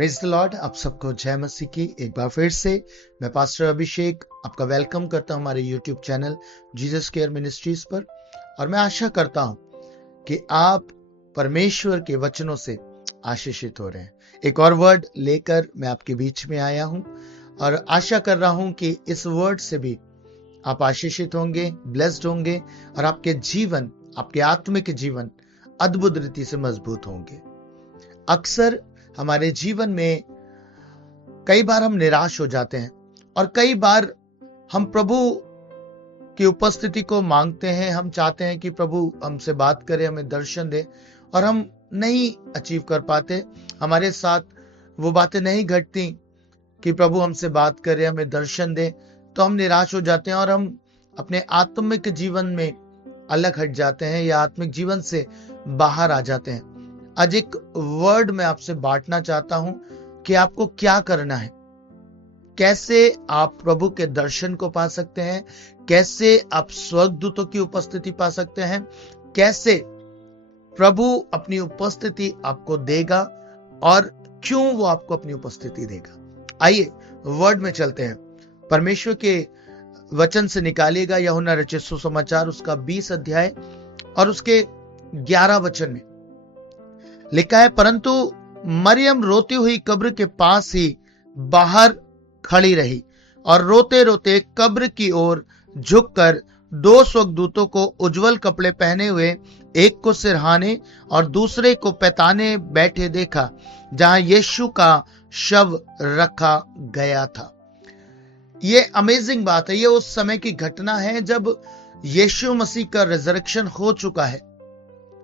Praise the Lord. आप सबको जय मसीह की। एक बार फिर से मैं पास्टर अभिषेक आपका वेलकम करता हूं हमारे YouTube channel Jesus care ministries पर। और मैं आशा करता हूं कि आप परमेश्वर के वचनों से आशीषित हो रहे हैं। एक और वर्ड लेकर मैं आपके बीच में आया हूं और आशा कर रहा हूं कि इस वर्ड से भी आप आशीषित होंगे, ब्लेस्ड होंगे और आपके जीवन, आपके आत्मिक जीवन अद्भुत रीति से मजबूत होंगे। अक्सर हमारे जीवन में कई बार हम निराश हो जाते हैं और कई बार हम प्रभु की उपस्थिति को मांगते हैं। हम चाहते हैं कि प्रभु हमसे बात करे, हमें दर्शन दे, और हम नहीं अचीव कर पाते। हमारे साथ वो बातें नहीं घटती कि प्रभु हमसे बात करे, हमें दर्शन दे, तो हम निराश हो जाते हैं और हम अपने आत्मिक जीवन में अलग हट जाते हैं या आत्मिक जीवन से बाहर आ जाते हैं। आज एक वर्ड मैं आपसे बांटना चाहता हूं कि आपको क्या करना है, कैसे आप प्रभु के दर्शन को पा सकते हैं, कैसे आप स्वर्गदूतों की उपस्थिति पा सकते हैं, कैसे प्रभु अपनी उपस्थिति आपको देगा और क्यों वो आपको अपनी उपस्थिति देगा। आइए वर्ड में चलते हैं। परमेश्वर के वचन से निकालिएगा यूहन्ना रचित सुसमाचार उसका 20 अध्याय और उसके 11 वचन में लिखा है, परंतु मरियम रोती हुई कब्र के पास ही बाहर खड़ी रही और रोते रोते कब्र की ओर झुककर 2 स्वर्गदूतों को उज्जवल कपड़े पहने हुए, एक को सिरहाने और दूसरे को पैताने बैठे देखा, जहां यीशु का शव रखा गया था। ये अमेजिंग बात है। ये उस समय की घटना है जब यीशु मसीह का रिजरेक्शन हो चुका है।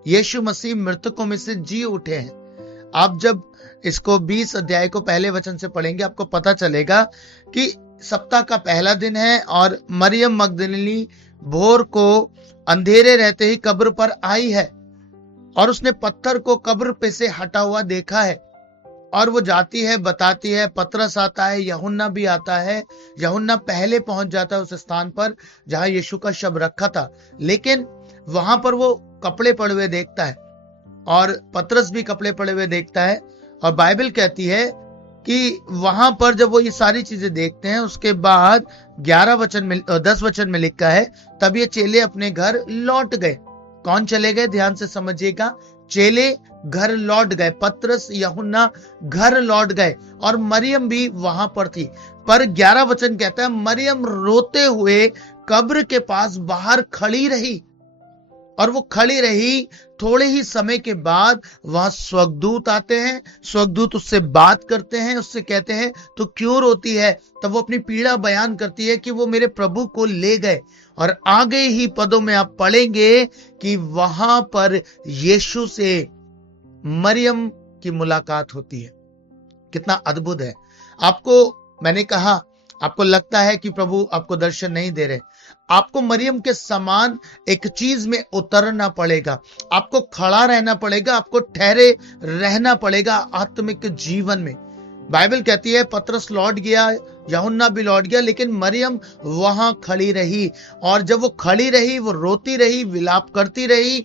यीशु मसीह मृतकों में से जी उठे हैं। आप जब इसको 20 अध्याय को पहले वचन से पढ़ेंगे, आपको पता चलेगा कि सप्ताह का पहला दिन है और मरियम मगदलीनी भोर को अंधेरे रहते ही कब्र पर आई है और उसने पत्थर को कब्र पे से हटा हुआ देखा है। और वो जाती है, बताती है, पतरस आता है, यूहन्ना भी आता है। यूहन्ना पहले पहुंच जाता है उस स्थान पर जहां यीशु का शव रखा था, लेकिन वहां पर वो कपड़े पड़े हुए देखता है और पतरस भी कपड़े पड़े हुए देखता है। और बाइबल कहती है कि वहां पर जब वो ये सारी चीजें देखते हैं, उसके बाद 10 वचन में लिखा है, तब ये चेले अपने घर लौट गए। कौन चले गए? ध्यान से समझिएगा। चेले घर लौट गए, पतरस यूहन्ना घर लौट गए और मरियम भी वहां पर थी। पर 11 वचन कहता है, मरियम रोते हुए कब्र के पास बाहर खड़ी रही और वो खड़ी रही। थोड़े ही समय के बाद वहां स्वर्गदूत आते हैं। स्वर्गदूत उससे बात करते हैं, उससे कहते हैं तो क्यों रोती है। तब वो अपनी पीड़ा बयान करती है कि वो मेरे प्रभु को ले गए। और आगे ही पदों में आप पढ़ेंगे कि वहां पर यीशु से मरियम की मुलाकात होती है। कितना अद्भुत है। आपको मैंने कहा, आपको लगता है कि प्रभु आपको दर्शन नहीं दे रहे, आपको मरियम के समान एक चीज में उतरना पड़ेगा। आपको खड़ा रहना पड़ेगा, आपको ठहरे रहना पड़ेगा आत्मिक जीवन में। बाइबल कहती है पतरस लौट गया, यूहन्ना भी लौट गया, लेकिन मरियम वहां खड़ी रही। और जब वो खड़ी रही, वो रोती रही, विलाप करती रही,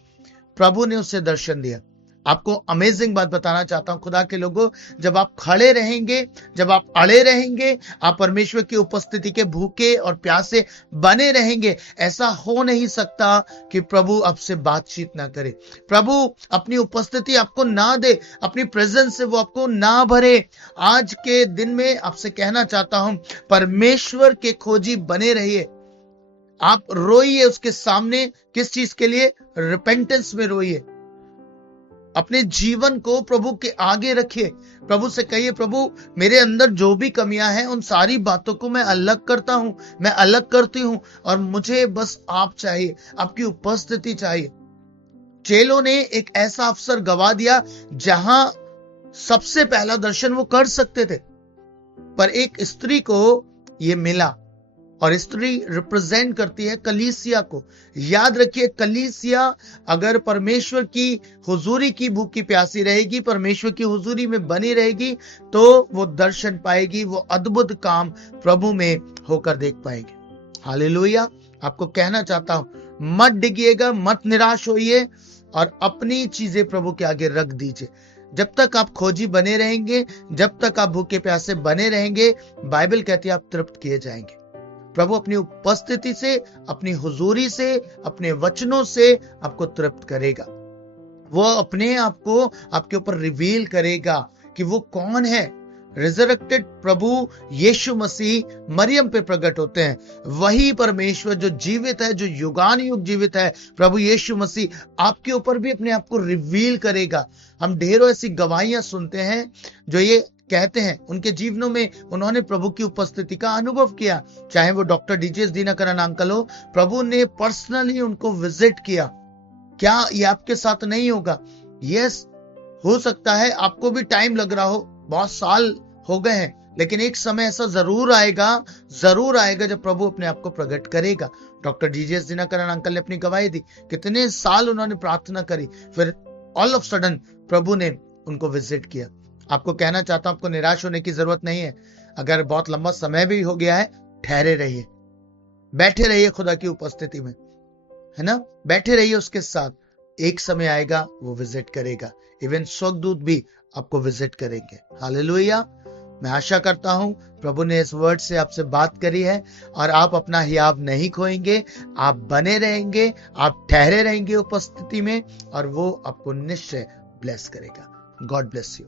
प्रभु ने उसे दर्शन दिया। आपको अमेजिंग बात बताना चाहता हूं खुदा के लोगों, जब आप खड़े रहेंगे, जब आप अड़े रहेंगे, आप परमेश्वर की उपस्थिति के भूखे और प्यासे बने रहेंगे, ऐसा हो नहीं सकता कि प्रभु आपसे बातचीत ना करे, प्रभु अपनी उपस्थिति आपको ना दे, अपनी प्रेजेंस से वो आपको ना भरे। आज के दिन में आपसे कहना चाहता हूं, परमेश्वर के खोजी बने रहिए। आप रोइए उसके सामने। किस चीज के लिए? रिपेंटेंस में रोइए। अपने जीवन को प्रभु के आगे रखिए। प्रभु से कहिए, प्रभु मेरे अंदर जो भी कमियां हैं उन सारी बातों को मैं अलग करता हूं, मैं अलग करती हूं और मुझे बस आप चाहिए, आपकी उपस्थिति चाहिए। चेलों ने एक ऐसा अवसर गवा दिया जहां सबसे पहला दर्शन वो कर सकते थे, पर एक स्त्री को ये मिला और स्त्री रिप्रेजेंट करती है कलीसिया को। याद रखिए, कलीसिया अगर परमेश्वर की हुजूरी की भूखी प्यासी रहेगी, परमेश्वर की हुजूरी में बनी रहेगी, तो वो दर्शन पाएगी, वो अद्भुत काम प्रभु में होकर देख पाएगी। हालेलुया। आपको कहना चाहता हूं, मत डिगिएगा, मत निराश होइए और अपनी चीजें प्रभु के आगे रख दीजिए। जब तक आप खोजी बने रहेंगे, जब तक आप भूखे प्यासे बने रहेंगे, बाइबल कहती है आप तृप्त किए जाएंगे। प्रभु अपनी उपस्थिति से, अपनी हुजूरी से, अपने वचनों से आपको तृप्त करेगा। वो अपने आप को आपके ऊपर रिवील करेगा कि वो कौन है। रिजरेक्टेड प्रभु यीशु मसीह मरियम पे प्रकट होते हैं। वही परमेश्वर जो जीवित है, जो युगान युग जीवित है, प्रभु यीशु मसीह आपके ऊपर भी अपने आप को रिवील करेगा। हम ढेरों ऐसी गवाहियां सुनते हैं जो ये कहते हैं उनके जीवनों में उन्होंने प्रभु की उपस्थिति का अनुभव किया। चाहे वो डॉक्टर डीजेस दिनकरन अंकल हो, प्रभु ने पर्सनली उनको विजिट किया। क्या ये आपके साथ नहीं होगा? यस, हो सकता है आपको भी टाइम लग रहा हो, बहुत साल हो गए हैं, लेकिन एक समय ऐसा जरूर आएगा जब प्रभु अपने आप को प्रकट करेगा। डॉक्टर डीजेस दिनकरन अंकल ने अपनी गवाही दी, कितने साल उन्होंने प्रार्थना करी, फिर ऑल ऑफ सडन प्रभु ने उनको विजिट किया। आपको कहना चाहता हूं, आपको निराश होने की जरूरत नहीं है। अगर बहुत लंबा समय भी हो गया है, ठहरे रहिए, बैठे रहिए खुदा की उपस्थिति में, है ना, बैठे रहिए उसके साथ। एक समय आएगा वो विजिट करेगा। इवन स्वर्गदूत भी आपको विजिट करेंगे। हालेलुया। मैं आशा करता हूं प्रभु ने इस वर्ड से आपसे बात करी है और आप अपना हियाव नहीं खोएंगे, आप बने रहेंगे, आप ठहरे रहेंगे उपस्थिति में, और वो आपको निश्चय ब्लेस करेगा। God bless you.